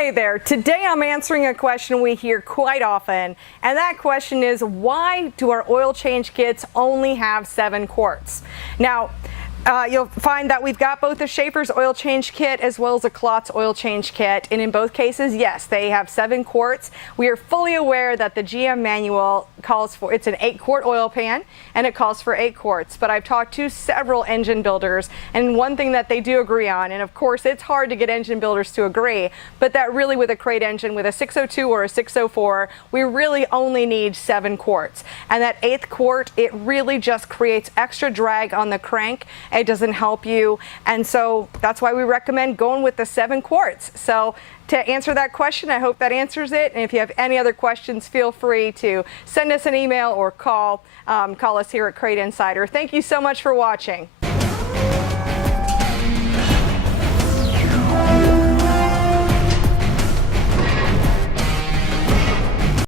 Hey there, today I'm answering a question we hear quite often, and that question is, why do our oil change kits only have 7 quarts? Now, you'll find that we've got both the Schaefer's oil change kit as well as a Quarts oil change kit, and in both cases, yes, they have 7 quarts. We are fully aware that the GM manual calls for, it's an 8-quart oil pan, and it calls for 8 quarts, but I've talked to several engine builders, and one thing that they do agree on, and of course it's hard to get engine builders to agree, but that really with a Crate engine, with a 602 or a 604, we really only need 7 quarts. And that 8th quart, it really just creates extra drag on the crank. It doesn't help you, and so that's why we recommend going with the 7 quarts. So to answer that question, I hope that answers it, and if you have any other questions, feel free to send us an email or call us here at Crate Insider. Thank you so much for watching.